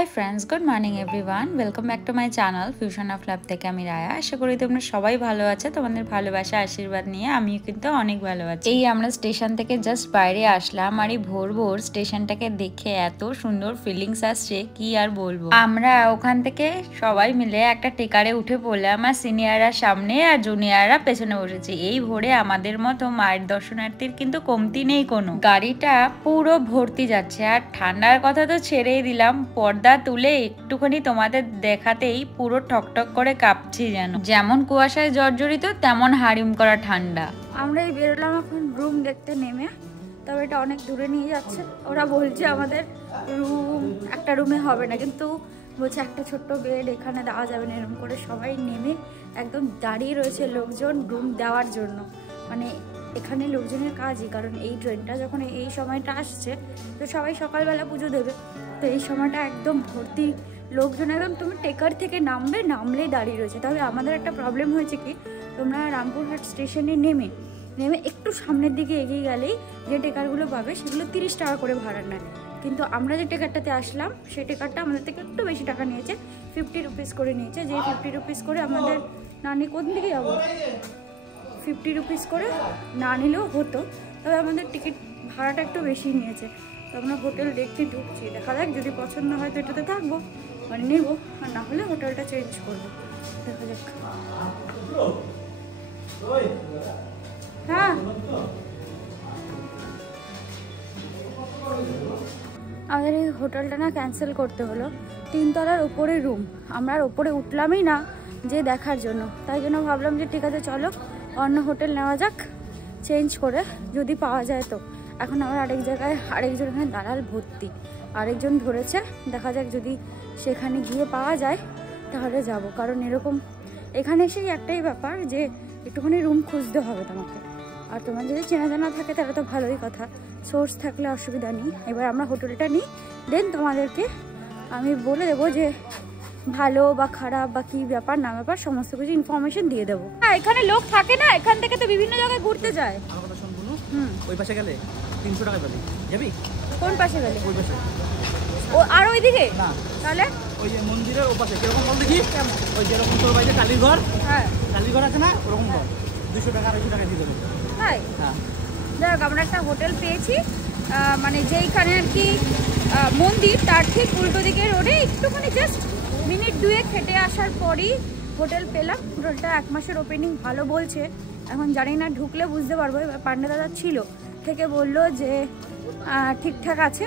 Hi friends, good morning everyone. Welcome back to my channel fusion of love থেকে আমি রায়া। আশা করি তোমরা সবাই ভালো আছো। তোমাদের ভালোবাসা আশীর্বাদ নিয়ে আমিও কিন্তু অনেক ভালো আছি। এই আমরা স্টেশন থেকে জাস্ট বাইরে আসলাম, আর এই ভোর ভোর স্টেশনটাকে দেখে এত সুন্দর ফিলিংস আসছে কি আর বলবো। আমরা ওখান থেকে সবাই মিলে একটা টেকারে উঠে পড়লাম, আর সিনিয়ররা সামনে আর জুনিয়ররা পেছনে বসেছি। এই ভোরে আমাদের মতো মায়ের দর্শনার্থীর কিন্তু কমতি নেই কোনো। গাড়িটা পুরো ভর্তি যাচ্ছে, আর ঠান্ডার কথা তো ছেড়েই দিলাম, পর্দা তুলে একটুখানি তোমাদের দেখাতেই পুরো ঠকঠক করে কাঁপছি, যেমন কুয়াশায় জর্জরিত তেমন হারিম করা ঠান্ডা। আমরা এই বেরোলাম এখন রুম দেখতে নেমে, তবে এটা অনেক দূরে নিয়ে যাচ্ছে। ওরা বলছে আমাদের রুম একটা রুমে হবে না, কিন্তু বলছে একটা ছোট্ট বেড এখানে দেওয়া যাবে না। এরকম করে সবাই নেমে একদম দাঁড়িয়ে রয়েছে লোকজন রুম দেওয়ার জন্য। মানে এখানে লোকজনের কাজই, কারণ এই ট্রেনটা যখন এই সময়টা আসছে তো সবাই সকালবেলা পুজো দেবে, তো এই সময়টা একদম ভর্তি লোকজন। একদম তুমি টেকার থেকে নামলেই দাঁড়িয়ে রয়েছে। তবে আমাদের একটা প্রবলেম হয়েছে কি, তোমরা রামপুরহাট স্টেশনে নেমে একটু সামনের দিকে এগিয়ে গেলেই যে টেকারগুলো পাবে সেগুলো 30 টাকা করে ভাড়া নেয়, কিন্তু আমরা যে টেকারটাতে আসলাম সেই টেকারটা আমাদের থেকে একটু বেশি টাকা নিয়েছে, 50 রুপিস করে নিয়েছে। যে 50 রুপিস করে আমাদের নানি কোন দিকে যাবো, 50 রুপিস করে না নিলেও হতো, তবে আমাদের টিকিট ভাড়াটা একটু বেশি নিয়েছে। তো আমরা হোটেল দেখতে ঢুকছি, দেখা যাক যদি পছন্দ হয় তো এটাতে থাকবো, মানে নেবো, আর না হলে হোটেলটা চেঞ্জ করবো। দেখা যাক। হ্যাঁ, আমাদের এই হোটেলটা না ক্যান্সেল করতে হলো। 3 তলার উপরে রুম, আমরা আর উপরে উঠলামই না যে দেখার জন্য, তাই জন্য ভাবলাম যে ঠিক আছে চলো অন্য হোটেল নেওয়া যাক চেঞ্জ করে, যদি পাওয়া যায় তো। এখন আমরা আরেক জায়গায় আরেকজন এখানে দালাল ভর্তি, আরেকজন ধরেছে, দেখা যাক যদি সেখানে গিয়ে পাওয়া যায় তাহলে যাব। কারণ এরকম এখানে এসেই একটাই ব্যাপার যে একটুখানি রুম খুঁজতে হবে তোমাকে, আর তোমার যদি চেনা জানা থাকে তাহলে তো ভালোই কথা, সোর্স থাকলে অসুবিধা নেই। এবার আমরা হোটেলটা নিই, দেন তোমাদেরকে আমি বলে দেবো যে ভালো বা খারাপ বা কি ব্যাপার না ব্যাপার সমস্ত কিছু ইনফরমেশন দিয়ে দেবো। হ্যাঁ, এখানে লোক থাকে না, এখান থেকে তো বিভিন্ন জায়গায় ঘুরতে যায়। আমার কথা শোন বলু, ওই পাশে গেলে 300 টাকা পাবি, যাবি? কোন পাশে গেলে? ওই পাশে। ও আর ওইদিকে না, তাহলে ওই যে মন্দিরের ওপাশে কিরকম বল দেখি, ওই যেরকম তোর বাড়িতে কালীঘর, হ্যাঁ কালীঘর আছে না, ওরকম ঘর 200 টাকা 250 টাকা দিয়ে দেবে। হ্যাঁ, দেখ আমরা একটা হোটেল পেয়েছি, মানে যেইখানে আর কি মন্দির তার ঠিক উল্টো দিকে রোডে, একটুখানি জাস্ট মিনিট 2 হেঁটে আসার পরই হোটেল পেলাম। হোটেলটা 1 মাসের ওপেনিং ভালো বলছে, এখন জানি না, ঢুকলে বুঝতে পারবো। এবার পান্ডা দাদা ছিল থেকে বললো যে ঠিকঠাক আছে,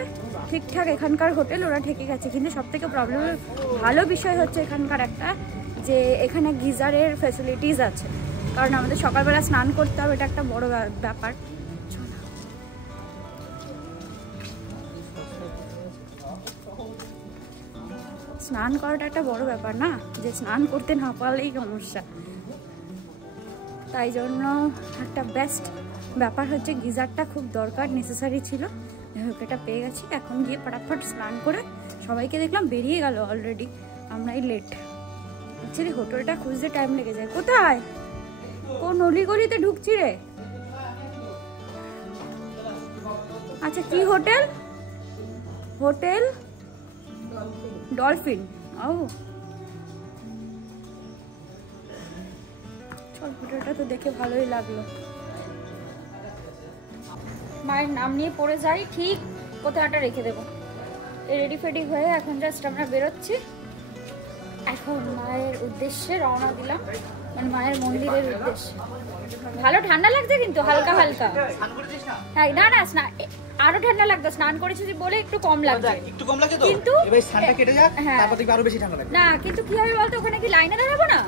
ঠিকঠাক এখানকার হোটেল ওরা ঠেকে গেছে। কিন্তু সবথেকে প্রবলেমের ভালো বিষয় হচ্ছে এখানকার একটা, যে এখানে গিজারের ফ্যাসিলিটিস আছে, কারণ আমাদের সকালবেলা স্নান করতে হবে, এটা একটা বড় ব্যাপার। স্নান করাটা একটা বড় ব্যাপার না, যে স্নান করতে না পারলেই সমস্যা। তাই জন্য একটা বেস্ট ব্যাপার হচ্ছে গিজারটা খুব দরকার, নেসেসারি ছিল, এটা পেয়ে গেছি। এখন গিয়ে ফটাফট স্নান করে সবাইকে দেখলাম বেরিয়ে গেল অলরেডি, আমরাই লেট। অ্যাকচুয়ালি হোটেলটা খুঁজতে টাইম লেগে যায়। কোথায়, কোন অলিগলিতে ঢুকছি রে? আচ্ছা, কি হোটেল? Hotel dolphin. ও চল, হোটেলটা তো দেখে ভালোই লাগলো। মায়ের নাম নিয়ে পড়ে যাই, ঠিক কোথাটা রেখে দেবো। রেডি ফেডি হয়ে এখন জাস্ট আমরা বেরোচ্ছি, এখন মায়ের উদ্দেশ্যে রওনা দিলাম, মানে মায়ের মন্দিরের উদ্দেশ্যে। ভালো ঠান্ডা লাগছে কিন্তু হালকা হালকা। হ্যাঁ, না না, আরো ঠান্ডা লাগতো, স্নান করেছি বলে একটু কম লাগছে, একটু কম লাগে তো, কিন্তু এবার স্নানটা কেটে যাক, তারপর দেখবি আরো বেশি ঠান্ডা লাগবে। না, কিন্তু কি হবে বলতো, ওখানে কি লাইনে দাঁড়াবো না,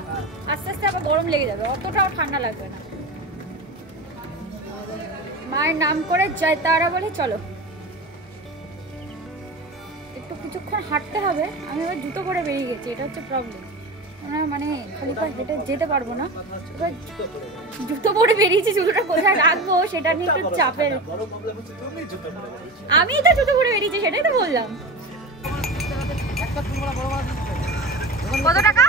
আস্তে আস্তে আবার গরম লেগে যাবে, অতটাও ঠান্ডা লাগবে না। মায়ের নাম করে জয় তারা বলে চলো। একটু কিছুক্ষণ হাঁটতে হবে, আমি এবার জুতো পরে বেরিয়ে গেছি, এটা হচ্ছে প্রবলেম। মানে খালি পায়ে হেঁটে যেতে পারবো না, এবার জুতো পরে বেরিয়েছি, জুতোটা কোথায় রাখবো সেটা নিয়ে একটু চাপের। আমি তো জুতো পরে বেরিয়েছি, সেটাই তো বললাম। কত টাকা?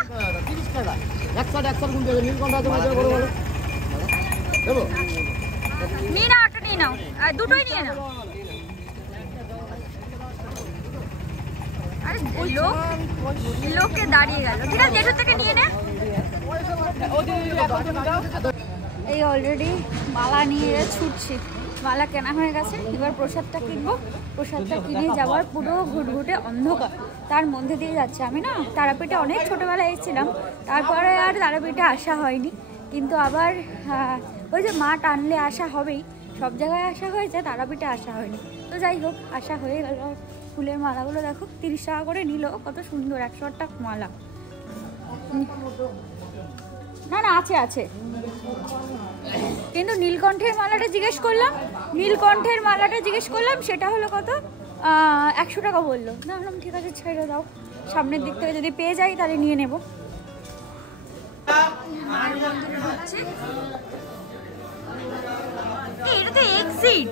30 টাকা। 100 গুণ দেবে, নীলকণ্ঠ আছে বড় বড় দেবো। নিয়ে নাও, একটা নিয়ে নাও, দুটোই নিয়ে নাও। আরে লোকে দাঁড়িয়ে গেল। ঠিক আছে, জেঠু থেকে নিয়ে নে। এই অলরেডি মালা নিয়ে ছুটছি, মালা কেনা হয়ে গেছে, এবার প্রসাদটা কিনবো। প্রসাদটা কিনে যাওয়ার পুরো ঘুটঘুটে অন্ধকার, তার মধ্যে দিয়ে যাচ্ছে। আমি না তারাপীঠে অনেক ছোটোবেলায় এসেছিলাম, তারপরে আর তারাপীঠে আসা হয়নি, কিন্তু আবার ওই যে মা টানলে আসা হবেই, সব জায়গায় আসা হয়েছে, তারাপীঠে আসা হয়নি। তো যাই হোক, আসা হয়ে গেল। ফুলের মালাগুলো দেখো 30 টাকা করে নিল, কত সুন্দর 108 টাকা মালা। না না আছে আছে, কিন্তু নীলকণ্ঠের মালাটা জিজ্ঞেস করলাম, সেটা হলো কত, 100 টাকা বললো। না বললাম ঠিক আছে ছেড়ে দাও, সামনের দিক থেকে যদি পেয়ে যাই তাহলে নিয়ে নেব। এটা তো এক্সিট।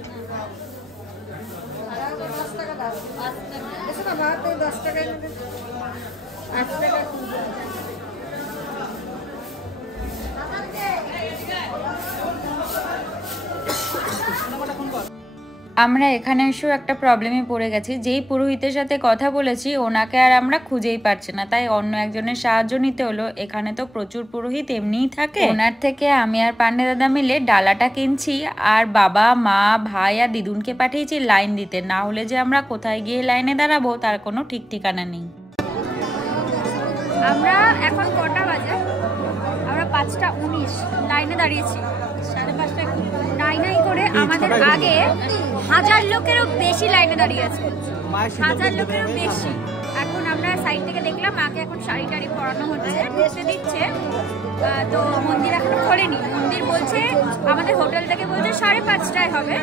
আমরা এখানে এসেও একটা প্রবলেমে পড়ে গেছি। যেই পুরোহিতের সাথে কথা বলেছি ওনাকে আর আমরা খুঁজেই পারছি না, তাই অন্য একজনের সাহায্য নিতে হলো। এখানে তো প্রচুর পুরোহিত এমনিই থাকে। ওনার থেকে আমি আর পান্ডে দাদা মিলে ডালাটা কিনছি, আর বাবা মা ভাই আর দিদুনকে পাঠিয়েছি লাইন দিতে, না হলে যে আমরা কোথায় গিয়ে লাইনে দাঁড়াবো তার কোনো ঠিক ঠিকানা নেই। আমরা এখন কটা বাজে? আমরা 5:19 লাইনে দাঁড়িয়েছি, 5:30 নাই করে আমাদের আগে 1000 লোকেরও বেশি লাইনে দাঁড়িয়ে আছে, 1000 লোকেরও বেশি। এখন আমরা সাইড থেকে দেখলাম আগে এখন শাড়ি টাড়ি পরানো হচ্ছে, ঢুকতে দিচ্ছে। তো মন্দির এখনো খোলেনি, মন্দির বলছে আমাদের হোটেল থেকে বলছে 5:30টায় হবে,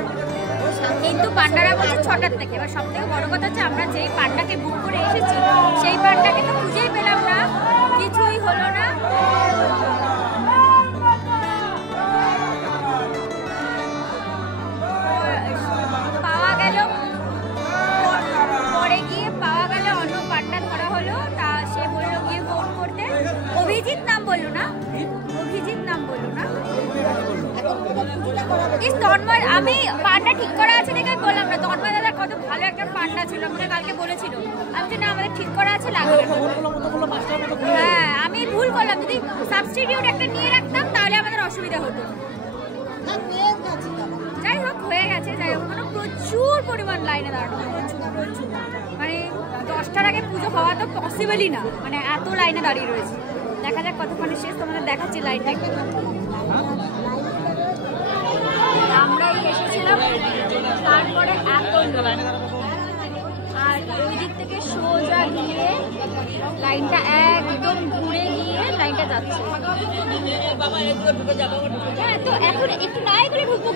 কিন্তু পান্ডারা বলছে 6টার থেকে। এবার সব থেকে বড় কথা হচ্ছে আমরা যেই পান্ডাকে বুক করে এসেছি সেই পান্ডাকে তো খুঁজেই পেলাম না, কিছুই হলো না। পাওয়া গেল, পরে গিয়ে পাওয়া গেল অন্য পান্ডা ধরা হলো, তা সে বললো গিয়ে ফোন করতে। অভিজিৎ নাম বললো না, তন্ময়, আমি পান্ডা ঠিক করা আছে দেখে বললাম না। তন্ময় দাদা কত ভালো একটা পান্ডা ছিল, আমাকে কালকে বলেছিল। আমি যে না আমাদের ঠিক করা আছে, লাগবে। হ্যাঁ আমি ভুল করলাম, যদি সাবস্টিটিউট একটা নিয়ে রাখতাম তাহলে আমাদের অসুবিধা হতো। যাই হোক হয়ে গেছে, যাই হোক প্রচুর পরিমাণ লাইনে দাঁড়ানো, প্রচুর মানে 10টার আগে পুজো হওয়া তো পসিবলই না, মানে এত লাইনে দাঁড়িয়ে রয়েছে। দেখা যাক কতক্ষণে শেষ, তোমাদের দেখাচ্ছি লাইনটা। আমরাই এসেছিলাম, তারপরে এত আর ওই দিক থেকে সোজা গিয়ে লাইনটা একদম ঘুরে গিয়ে লাইনটা যাচ্ছে। হ্যাঁ তো এখন একটু নাই করে ঢুকবো,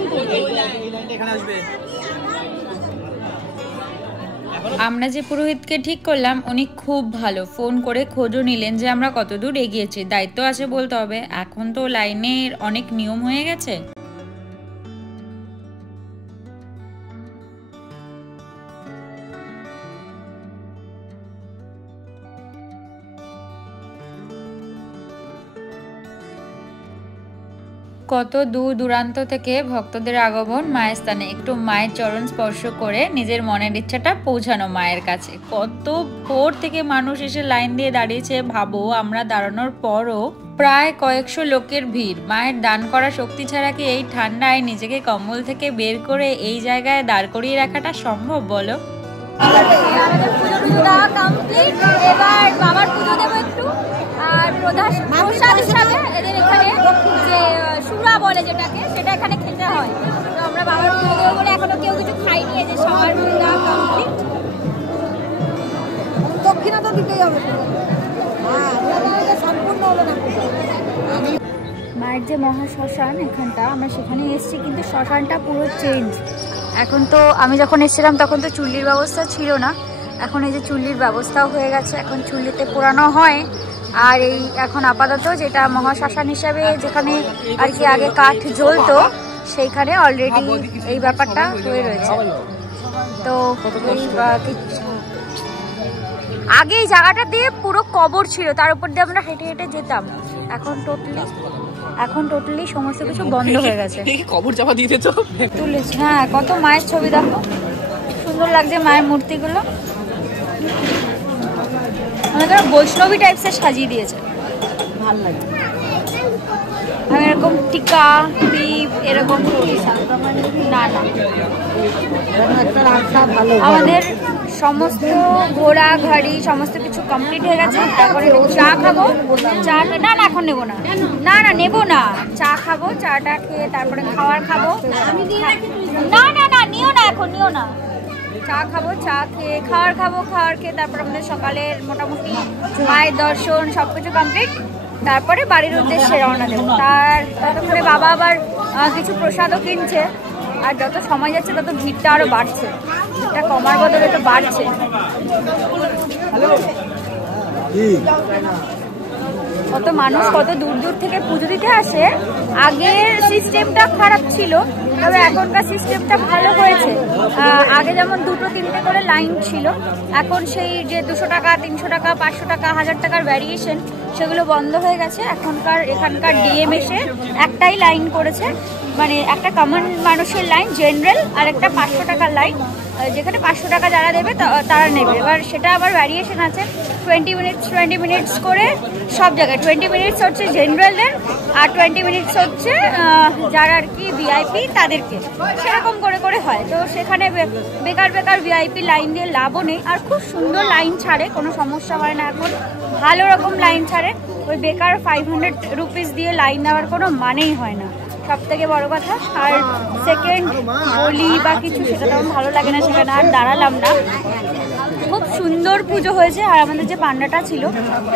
আমরা যে পুরোহিতকে ঠিক করলাম উনি খুব ভালো, ফোন করে খোঁজও নিলেন যে আমরা কত দূর এগিয়েছি। দায়িত্ব আছে বলতে হবে, এখন তো লাইনের অনেক নিয়ম হয়ে গেছে। কত দূর দূরান্ত থেকে ভক্তদের আগমন মায়ের স্থানে, একটু মায়ের চরণ স্পর্শ করে নিজের মনের ইচ্ছাটা পৌঁছানো মায়ের কাছে। কত ভোর থেকে মানুষ এসে লাইন দিয়ে দাঁড়িয়েছে ভাবো, আমরা দাঁড়ানোর পরও প্রায় কয়েকশো লোকের ভিড়। মায়ের দান করা শক্তি ছাড়া কি এই ঠান্ডায় নিজেকে কম্বল থেকে বের করে এই জায়গায় দাঁড় করিয়ে রাখাটা সম্ভব বলো? আমাদের পুজো দেওয়া কমপ্লিট, এবার বাবার পুজো দেবো একটু। আর প্রসাদ হিসাবে এদের এখানে যে সুরা বলে যেটাকে, সেটা এখানে খেতে হয়। তো আমরা বাবার পুজো দেবো বলে এখনো কেউ কিছু খাইনি, এদের সবার পুজো দেওয়া কমপ্লিট। দক্ষিণা তো দিতেই হবে, সম্পূর্ণ হলো না। মায়ের যে মহা শ্মশান এখানটা, আমরা সেখানে এসেছি, কিন্তু শ্মশানটা পুরো চেঞ্জ। এখন তো আমি যখন এসেছিলাম তখন তো চুল্লির ব্যবস্থা ছিল না, এখন এই যে চুল্লির ব্যবস্থাও হয়ে গেছে, এখন চুল্লিতে পোড়ানো হয়। আর এই এখন আপাতত যেটা মহাশ্মশান হিসাবে যেখানে আর কি আগে কাঠ জ্বলতো, সেইখানে অলরেডি এই ব্যাপারটা হয়ে রয়েছে। তো আগে এই জায়গাটা দিয়ে পুরো কবর ছিল, তার উপর দিয়ে আমরা হেঁটে হেঁটে যেতাম। এখন টোটালি সমস্ত কিছু বন্ধ হয়ে গেছে। কবর চাপা দিয়ে দিত তুলেছি। হ্যাঁ কত মায়ের ছবি দেখো, সুন্দর লাগছে মায়ের মূর্তিগুলো। আমাদের বৈষ্ণবী টাইপসের সাজিয়ে দিয়েছে, ভালো লাগে। আমি এরকম টিকা দীপ এরকম না না একটা রাস্তা ভালো। আমাদের সমস্ত ঘোরা ঘাড়ি সমস্ত কিছু কমপ্লিট হয়ে গেছে। এখন একটু চা খাবো, চা না না এখন নেবো না, না না নেবো না, চা খাবো, চাটা খেয়ে তারপরে খাবার খাবো। না না না নিও না, এখন নিও না, চা খাবো, চা খেয়ে খাবার খাবো, খাবার খেয়ে তারপর আমাদের সকালের মোটামুটি মায়ের দর্শন সব কিছু কমপ্লিট, তারপরে বাড়ির উদ্দেশ্যে রওনা দেবো। ততক্ষণে বাবা আবার কিছু প্রসাদও কিনছে, আর যত সময় যাচ্ছে তত ভিড়টা আরও বাড়ছে, ভিড়টা কমার বদলে তো বাড়ছে। কত মানুষ কত দূর দূর থেকে পুজো দিতে আসে। আগের সিস্টেমটা খারাপ ছিল, তবে এখনকার সিস্টেমটা ভালো হয়েছে। আগে যেমন 2-3টে করে লাইন ছিল, এখন সেই যে 200 টাকা 300 টাকা 500 টাকা 1000 টাকার ভ্যারিয়েশন সেগুলো বন্ধ হয়ে গেছে। এখানকার ডিএম এসে একটাই লাইন করেছে, মানে একটা কমন মানুষের লাইন জেনারেল, আর একটা 500 টাকার লাইন, যেখানে 500 টাকা যারা দেবে তারা নেবে। এবার সেটা আবার ভ্যারিয়েশন আছে, 20 মিনিটস করে সব জায়গায়। 20 মিনিটস হচ্ছে জেনারেলদের, আর 20 মিনিটস হচ্ছে যারা আর কি ভিআইপি তাদেরকে, সেরকম করে করে হয়। তো সেখানে বেকার ভিআইপি লাইন দিয়ে লাভও নেই, আর খুব সুন্দর লাইন ছাড়ে, কোনো সমস্যা হয় না। এখন ভালো রকম লাইন ছাড়ে, ওই বেকার 500 রুপিস দিয়ে লাইন দেওয়ার কোনো মানেই হয় না, সব থেকে বড় কথা। আর সেকেন্ড বলি বা কিছু সেটা তেমন ভালো লাগে না, সেখানে আর দাঁড়ালাম না। খুব সুন্দর পুজো হয়েছে, আর আমাদের যে পান্ডাটা ছিল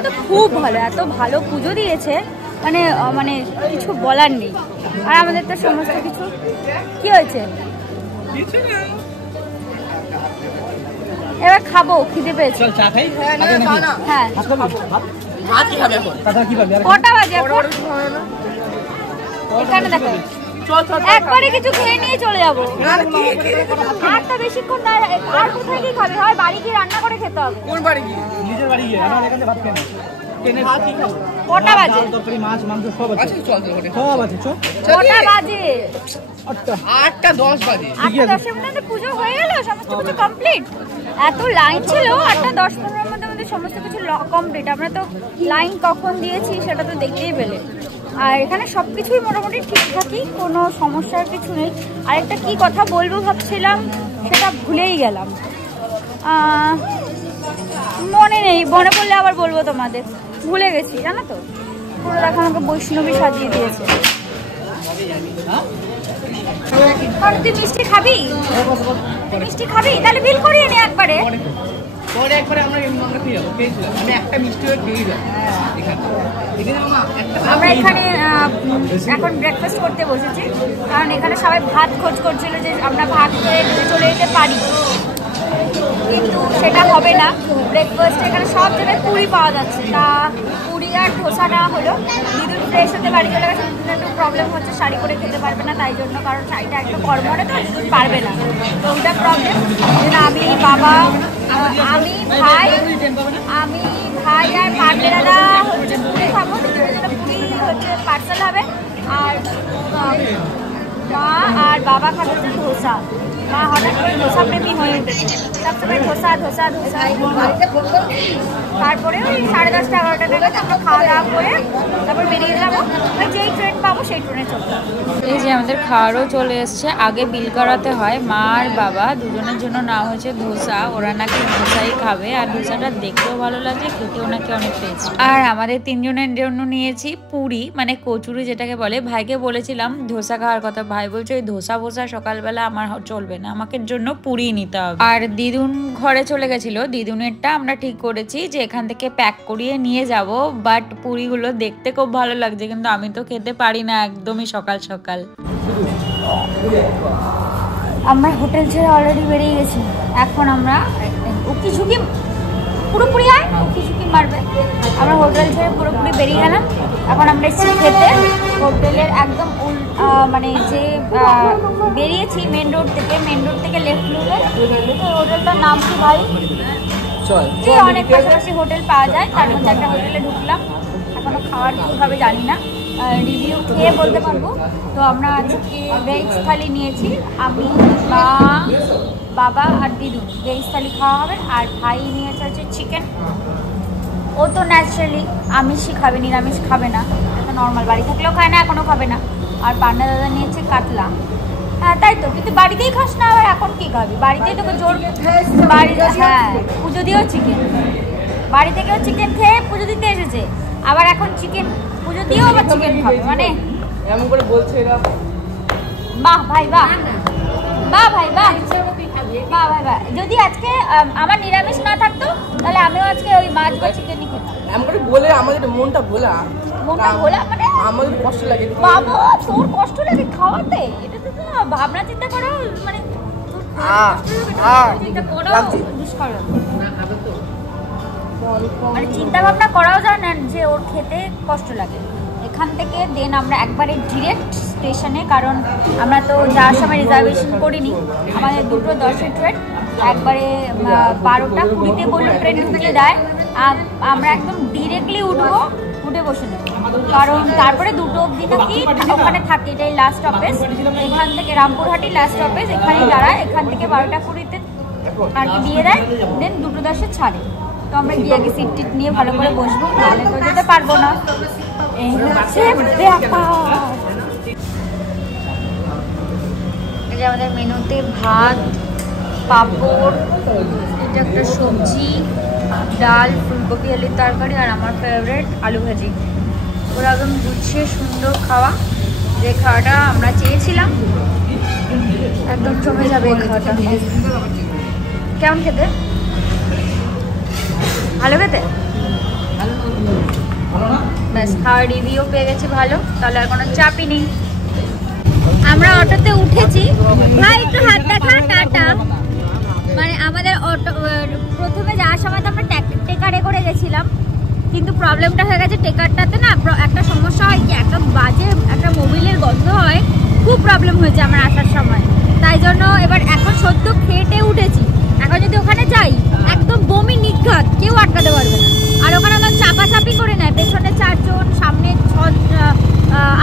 তো খুব ভালো, এত ভালো পুজো দিয়েছে, মানে মানে কিছু বলার নেই। আর আমাদের তো সমস্ত কিছু কি হয়েছে, এবার খাবো, খিদে পেয়েছে। হ্যাঁ কটা বাজে এখন? এখানে দেখো একবারে কিছু খেয়ে নিয়ে চলে যাবো, আরটা বেশিক্ষণ না। আর কোথায় কি খাবে, হয় বাড়ি কি রান্না করে খেতে হবে। কোন বাড়ি গিয়ে? নিজের বাড়ি গিয়ে আমরা এখানে ভাত খাই না। ট্রেনে ভাত কি খাবো? কটা বাজে? তরকারি মাছ মাংস সব আছে। সব আছে। কটা বাজে? 8:10 বাজে। 8:10 মধ্যে পুজো হয়ে গেল, সমস্ত কিছু কমপ্লিট। এত লাইন ছিল, 8:10-15 মধ্যে সমস্ত কিছু কমপ্লিট। আমরা তো লাইন কখন দিয়েছি সেটা তো দেখতেই পেলে। আর এখানে সব কিছুই মোটামুটি ঠিকঠাকই, কোনো সমস্যার কিছু নেই। আরেকটা কি কথা বলবো ভাবছিলাম, সেটা ভুলেই গেলাম, মনে নেই, মনে পড়লে আবার বলবো তোমাদের। ভুলে গেছি জানো তো। পুরো দেখো আমাকে বৈষ্ণবী সাজিয়ে দিয়েছে। তুই মিষ্টি খাবি? মিষ্টি খাবি? তাহলে বিল করিয়ে নে একবারে। পরে একবারে আমরা খেয়ে যাবো, খেয়েছিলাম আমি একটা মিষ্টি খেয়ে যাবো। আমরা এখানে এখন ব্রেকফাস্ট করতে বসেছি, কারণ এখানে সবাই ভাত খোঁজ করছিল যে আমরা ভাত খেয়ে চলে যেতে পারি, কিন্তু সেটা হবে না। ব্রেকফাস্ট এখানে সব জায়গায় পুরি পাওয়া যাচ্ছে, তা পুরি আর ধোসা নেওয়া হলো। দিদুন ফ্রেশ হতে বাড়ি চলে গেছে, একটু প্রবলেম হচ্ছে, শাড়ি করে খেতে পারবে না তাই জন্য, কারণ শাড়িটা একটু কর্মরে তো দিদুন পারবে না, তো ওইটা প্রবলেম। আমি বাবা আমি ভাই আর পারলে দাদা হচ্ছে পুরি খাবো, পুরি হচ্ছে পার্সেল হবে। আর মা আর বাবা খাবে হচ্ছে ধোসা। মা হঠাৎ করে ধোসা প্রেমী হয়ে উঠেছে, সবসময় ধোসা। তারপরে ওই 10:30-11টা নাগাদ আমরা খাওয়া দাওয়া করে তারপর বেরিয়ে যাবো, যেই ট্রেন পাবো সেই ট্রেনে চলবো। এই যে আমাদের খাওয়ারও চলে এসছে, আগে বিল করাতে হয়। মা আর বাবা দুজনের জন্য নেওয়া হয়েছে ধোসা, ওরা নাকি ধোসাই খাবে, আর ধোসাটা দেখতেও ভালো লাগছে, খেতেও নাকি অনেক টেস্ট। আর আমাদের 3 জনের জন্য নিয়েছি পুরি, মানে কচুরি যেটাকে বলে। ভাইকে বলেছিলাম ধোসা খাওয়ার কথা, ভাই বলছে ওই ধোসা সকালবেলা আমার চলবে না, আমাকে জন্য পুরি নিতে হবে। আর দিদুন ঘরে চলে গেছিল, দিদুনেরটা আমরা ঠিক করেছি যে এখান থেকে প্যাক করিয়ে নিয়ে যাব, বাট পুরিগুলো দেখতে খুব ভালো লাগছে, কিন্তু আমি তো খেতে পারি না একদমই সকাল সকাল। আমরা হোটেল ছেড়ে অলরেডি বেরিয়ে গেছি। এখন আমরা উকি ঝুঁকি পুরোপুরি উকি ঝুঁকি মারবে। আমরা হোটেল ছেড়ে পুরোপুরি বেরিয়ে গেলাম। এখন আমরা এসেছি খেতে। হোটেলের একদম মানে যে বেরিয়েছি মেন রোড থেকে লেফট নিলে হোটেলটার নাম কি ভাই? যে অনেক পাশাপাশি হোটেল পাওয়া যায়, তার মধ্যে একটা হোটেলে ঢুকলাম। এখনো খাওয়ার কীভাবে জানি না, রিভিউ খেয়ে বলতে পারবো। তো আমরা আজকে ভেজ থালি নিয়েছি, আমি মা বাবা আর দিদুন ভেজ থালি খাওয়া হবে, আর ভাই নিয়েছে হচ্ছে চিকেন। ও তো ন্যাচারালি আমিষই খাবে, নিরামিষ খাবে না, এটা নর্মাল, বাড়ি থাকলেও খায় না, এখনও খাবে না। আর পান্না দাদা নিয়েছে কাতলা। হ্যাঁ তাই তো, কিন্তু বাড়িতেই খাস না, আবার এখন কি খাবি? বাড়িতেই তোকে জোর বাড়ি, হ্যাঁ পুজো দিয়েও চিকেন, বাড়ি থেকেও চিকেন খেয়ে পুজো দিতে এসেছে, আবার এখন চিকেন পুজো দিয়েও আবার চিকেন খাবে, মানে এমন করে বলছে এরা। বাহ ভাই বাহ, বাহ ভাই বাহ, বাহ ভাই বাহ। যদি আজকে আমার নিরামিষ না থাকতো তাহলে আমিও আজকে ওই মাছ বা চিকেনই খেতাম। এমন করে বলে আমাদের মনটা ভোলা, মনটা ভোলা মানে আমাদের কষ্ট লাগে। বাবা তোর কষ্ট লাগে খাওয়াতে, এটা তো ভাবনা চিন্তা করো, মানে চিন্তা করো দুষ্কর্ম, মানে চিন্তা ভাবনা করাও যায় না যে ওর খেতে কষ্ট লাগে। এখান থেকে দেন আমরা একবারে ডিরেক্ট স্টেশনে, কারণ আমরা তো যাওয়ার সময় রিজার্ভেশন করিনি, আমাদের 2:10 ট্রেন, একবারে 12:20 বললো ট্রেন ঢুকিয়ে দেয়, আমরা একদম ডিরেক্টলি উঠবো, উঠে বসে নেব, কারণ তারপরে 2 অবধি নাকি ওখানে থাকে, এটাই লাস্ট স্টপেজ, এখান থেকে রামপুরহাটি লাস্ট স্টপেজ, এখানেই দাঁড়ায়, এখান থেকে 12:20 আর কি দিয়ে দেয়, দেন 2:10 ছাড়ে। তো আমরা গিয়ে আগে সিট টিট নিয়ে ভালো করে বসবো, নাহলে তো যেতে পারবো না। এই হচ্ছে ব্যাপার। এই যে আমাদের মেনুতে ভাত, পাঁপড়, এটা একটা সবজি, ডাল, ফুলকপি আলুর তরকারি, আর আমার ফেভারিট আলু ভাজি। পুরো একদম গুছিয়ে সুন্দর খাওয়া, যে খাওয়াটা আমরা চেয়েছিলাম, একদম জমে যাবে এই খাওয়াটা। কেমন খেতে? ভালো খেতে? ব্যাস, খাওয়ার রিভিউ পেয়ে গেছি ভালো, তাহলে আর কোনো চাপই নেই। আমরা অটোতে উঠেছি, ভাই একটু হাত দেখা, টাটা। মানে আমাদের অটো প্রথমে যাওয়ার সময় তো আমরা টেকারে করে গেছিলাম, কিন্তু প্রবলেমটা হয়ে গেছে টেকারটাতে না একটা সমস্যা হয় কি, একটা বাজে একটা মোবিলের গন্ধ হয়, খুব প্রবলেম হয়েছে আমার আসার সময়। তাই জন্য এবার এখন সদ্য খেটে উঠেছি, এখন যদি ওখানে যাই একদম বমি নিঘাত, কেউ আটকাতে পারবে না। আর ওখানে আমার চাপাচাপি করে নেয়, পেছনে 4 জন, সামনে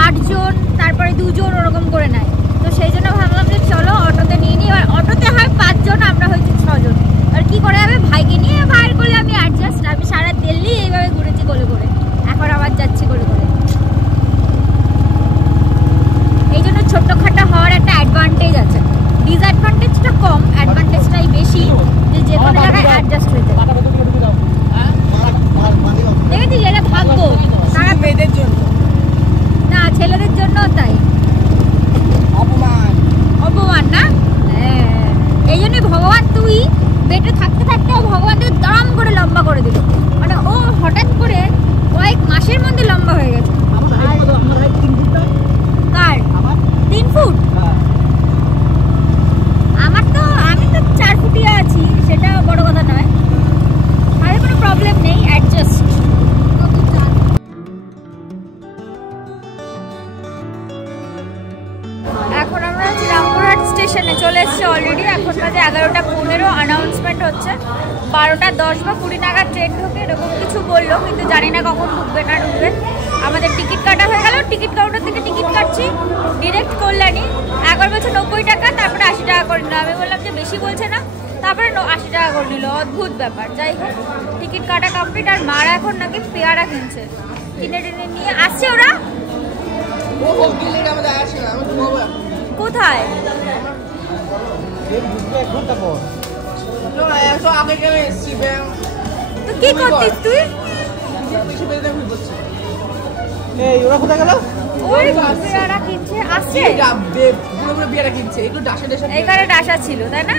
8 জন, তারপরে 2 জন, ওরকম করে নেয়। তো সেই জন্য ভাবলাম যে চলো অটোতে নিয়ে নিই। এবার অটোতে হয় 5 জন, আমরা হয়েছি 6 জন। আর কি করে যাবে, ভাইকে নিয়ে ভাইয়ের করলে আমি অ্যাডজাস্ট। আমি সারা দিল্লি এইভাবে ঘুরেছি কোলে করে, এখন আবার যাচ্ছি কোলে করে। এই জন্য ছোট্টখাটো হওয়ার একটা অ্যাডভান্টেজ আছে, ডিসঅ্যাডভান্টেজটা কম, অ্যাডভান্টেজটাই বেশি, যে কোনো জায়গায় অ্যাডজাস্ট হয়ে যায়। দেখেছিস, এটা ভাগ্য সারা মেয়েদের জন্য না, ছেলেদের জন্য তাই অপমান না। এই জন্যই ভগবান, তুই বেটে থাকতে থাকতে ভগবান তোকে দাম করে লম্বা করে দিল, মানে ও হঠাৎ করে কয়েক মাসের মধ্যে লম্বা হয়ে গেছে। কার 3 ফুট? আমার তো, আমি তো 4 ফুটিয়া আছি, সেটা বড় কথা নয়, আর কোনো প্রবলেম নেই, অ্যাডজাস্ট। এখন আমরা রামপুরহাট স্টেশনে চলে এসেছি অলরেডি, এখন বাজে 11:15, অ্যানাউন্সমেন্ট হচ্ছে 12:10 বা 20 নাগাদ ট্রেন ঢোকে, এরকম কিছু বললো, কিন্তু জানি না কখন ঢুকবে না ঢুকবে। আমাদের টিকিট কাটা হয়ে গেল, টিকিট কাউন্টার থেকে টিকিট কাটছি, ডিরেক্ট কল্যাণী। একবার বলছে 90 টাকা, তারপরে 80 টাকা করে নিল। আমি বললাম যে বেশি বলছে না, তারপরে 80 টাকা করে নিল, অদ্ভুত ব্যাপার। যাই হোক, টিকিট কাটা কমপ্লিট। আর মারা এখন নাকি পেয়ারা কিনছে, কিনে টেনে নিয়ে আসছে ওরা। কোথায়? তো কি করছিস তুই? ওরা কোথায় গেল? ওই পেয়ারা কিনছে, আসছে এখানে ডাসা ছিল, তাই না?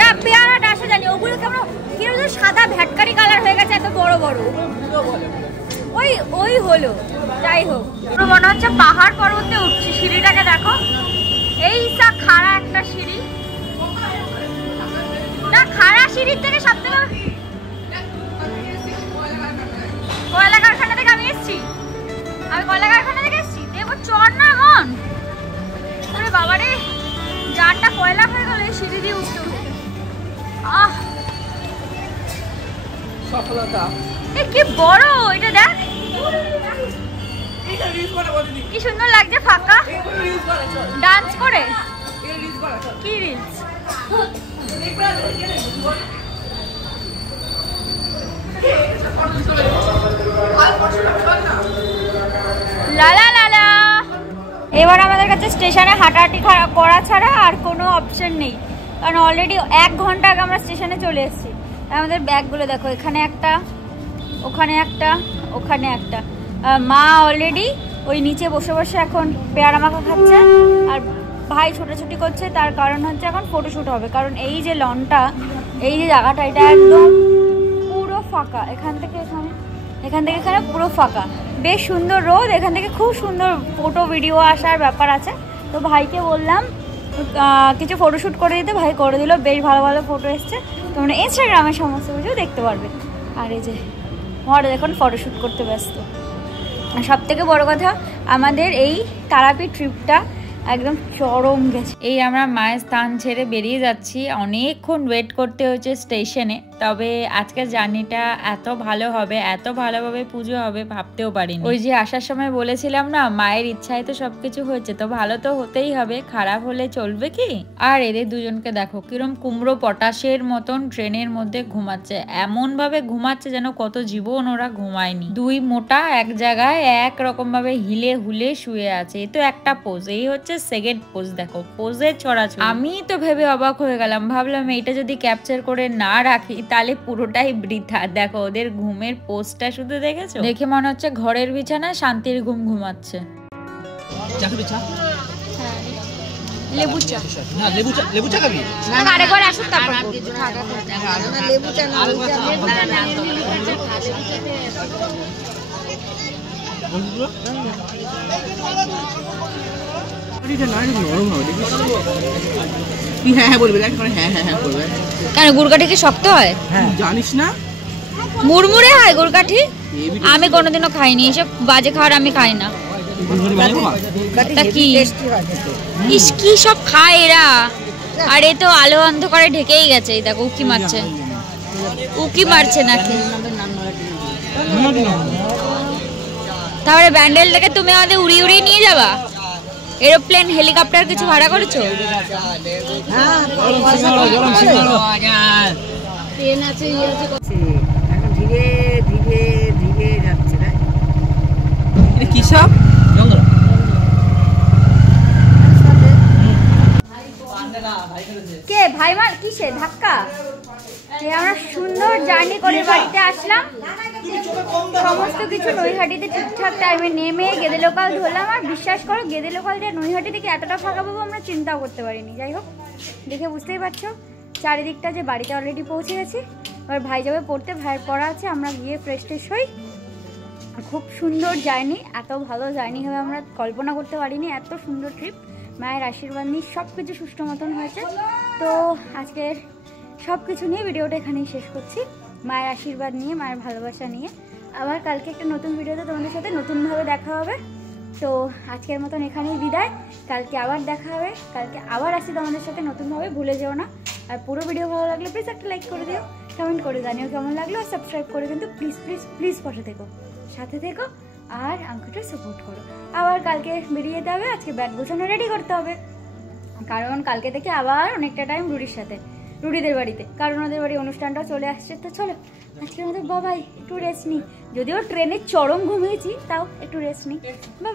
না পেয়ারা ডাসা জানি, ওগুলো কেমন কিরকম সাদা ভ্যাটকারি কালার হয়ে গেছে, এত বড় বড়। ওই হলো, যাই হোক, পুরো মনে হচ্ছে পাহাড় পর্বতে উঠছি। সিঁড়িটাকে দেখো, এই খাড়া একটা সিঁড়ি, না খাড়া সিঁড়ির থেকে সবথেকে কয়লা কারখানা থেকে আমি এসছি, কয়লা কারখানা থেকে এসছি, দেখো চর না মন, ওরে বাবারে জানটা কয়লা হয়ে গেল এই সিঁড়ি দিয়ে উঠতে উঠতে। আহ সফলতা, কি বড় এটা, দেখ কি সুন্দর লাগছে, ফাঁকা ডান্স করে। কি রিলস? লালা লালা। এবার আমাদের কাছে স্টেশনে হাঁটাহাঁটি করা ছাড়া আর কোনো অপশন নেই, কারণ অলরেডি 1 ঘন্টা আগে আমরা স্টেশনে চলে এসেছি। আমাদের ব্যাগগুলো দেখো, এখানে একটা, ওখানে একটা, ওখানে একটা। মা অলরেডি ওই নিচে বসে বসে এখন পেয়ারা মাখা খাচ্ছে, আর ভাই ছোটাছুটি করছে। তার কারণ হচ্ছে এখন ফটোশ্যুট হবে, কারণ এই যে লনটা, এই যে জায়গাটা, এটা একদম পুরো ফাঁকা। এখান থেকে এখানে পুরো ফাঁকা, বেশ সুন্দর রোদ। এখান থেকে খুব সুন্দর ফটো ভিডিও আসার ব্যাপার আছে। তো ভাইকে বললাম কিছু ফটোশ্যুট করে দিতে, ভাই করে দিল। বেশ ভালো ভালো ফটো এসছে, তোমরা ইনস্টাগ্রামে সমস্ত কিছু দেখতে পারবে। আর এই যে মরা এখন ফটোশ্যুট করতে ব্যস্ত। আর সব থেকে বড় কথা, আমাদের এই তারাপীঠ ট্রিপটা একদম চরম গেছে। এই আমরা মায়ের স্থান ছেড়ে বেরিয়ে যাচ্ছি, অনেকক্ষণ ওয়েট করতে হয়েছে স্টেশনে। তবে আজকের জার্নিটা এত ভালো হবে, এত ভালোভাবে পুজো হবে ভাবতেও পারিনি। ওই যে আসার সময় বলেছিলাম না, মায়ের ইচ্ছায় তো সবকিছু হয়েছে, তো ভালো তো হতেই হবে, খারাপ হলে চলবে কি। আর এদের দুজনকে দেখো কিরম কুমড়ো পটাশের মতন ট্রেনের মধ্যে ঘুমাচ্ছে, এমন ভাবে ঘুমাচ্ছে যেন কত জীবন ওরা ঘুমায়নি। দুই মোটা এক জায়গায় একরকম ভাবে হিলে হুলে শুয়ে আছে। এই তো একটা পোজ, এই হচ্ছে সেকেন্ড পোজ। দেখো পোজের ছড়াছড়ি। আমি তো ভেবে অবাক হয়ে গেলাম, ভাবলাম এইটা যদি ক্যাপচার করে না রাখি তাহলে পুরোটাই বৃথা। দেখো ওদের ঘুমের পোজটা শুধু দেখেছো, দেখে মনে হচ্ছে ঘরের বিছানা শান্তির ঘুম ঘুমাচ্ছে। লেবু চা, না লেবু চা খাবি না আরেকবার আসুন তারপর লেবু চা না, হ্যাঁ বলবে, হ্যাঁ হ্যাঁ হ্যাঁ বলবে। কেন গুড়কাঠি কি শক্ত হয়? জানিস না, মুড়মুড়ে হয় গুড়কাঠি। আমি কোনোদিনও খাইনি এসব বাজে খাবার, আমি খাই না। তা কি ইস কি সব খায় এরা। আর এ তো আলো অন্ধকারে ঢেকেই গেছে। এই দেখো উকি মারছে, উকি মারছে নাকি। তাহলে ব্যান্ডেল থেকে তুমি আমাদের উড়িয়ে উড়িয়ে নিয়ে যাবা? এরোপ্লেন হেলিকপ্টার কিছু ভাড়া করেছো? ট্রেন আছে, এখন ধীরে ধীরে ধীরে যাচ্ছে না। এটা কি সব কে ভাই মার কিসে ধাক্কা? আমরা সুন্দর জার্নি করে বাড়িতে আসলাম, সমস্ত কিছু নৈহাটিতে ঠিকঠাক টাইমে নেমে গেদে লোকাল ধরলাম। আর বিশ্বাস করো গেদে লোকাল দিয়ে নৈহাটি থেকে এতটা ফাঁকা পাবো আমরা চিন্তাও করতে পারিনি। যাই হোক, দেখে বুঝতেই পারছো চারিদিকটা যে বাড়িতে অলরেডি পৌঁছে গেছি। এবার ভাই যাবে পড়তে, ভাইয়ের পড়া আছে, আমরা গিয়ে ফ্রেশ ট্রেশ হই। খুব সুন্দর জার্নি, এত ভালো জার্নি হবে আমরা কল্পনা করতে পারিনি। এত সুন্দর ট্রিপ, মায়ের আশীর্বাদ নিয়ে সব কিছু সুষ্ঠু মতন হয়েছে। তো আজকের সব কিছু নিয়ে ভিডিওটা এখানেই শেষ করছি। মায়ের আশীর্বাদ নিয়ে, মায়ের ভালোবাসা নিয়ে আবার কালকে একটা নতুন ভিডিওতে তোমাদের সাথে নতুনভাবে দেখা হবে। তো আজকের মতন এখানেই বিদায়, কালকে আবার দেখা হবে। কালকে আবার আসি তোমাদের সাথে নতুনভাবে, ভুলে যেও না। আর পুরো ভিডিও ভালো লাগলে প্লিজ একটা লাইক করে দিও, কমেন্ট করে জানিও কেমন লাগলো, আর সাবস্ক্রাইব করে কিন্তু প্লিজ প্লিজ প্লিজ সাথে থেকো আর আমাকে সাপোর্ট করো। আবার কালকে বেরিয়ে যেতে হবে, আজকে ব্যাগ গোছানো রেডি করতে হবে, কারণ কালকে থেকে আবার অনেকটা টাইম রুডির সাথে, রুডিদের বাড়িতে, কারণ ওদের বাড়ি অনুষ্ঠানটাও চলে আসছে। তো চলো আজকের মতো বাবাই, একটু রেস্ট নিই। যদিও ট্রেনে চরম ঘুমিয়েছি, তাও একটু রেস্ট নিই। বাবা।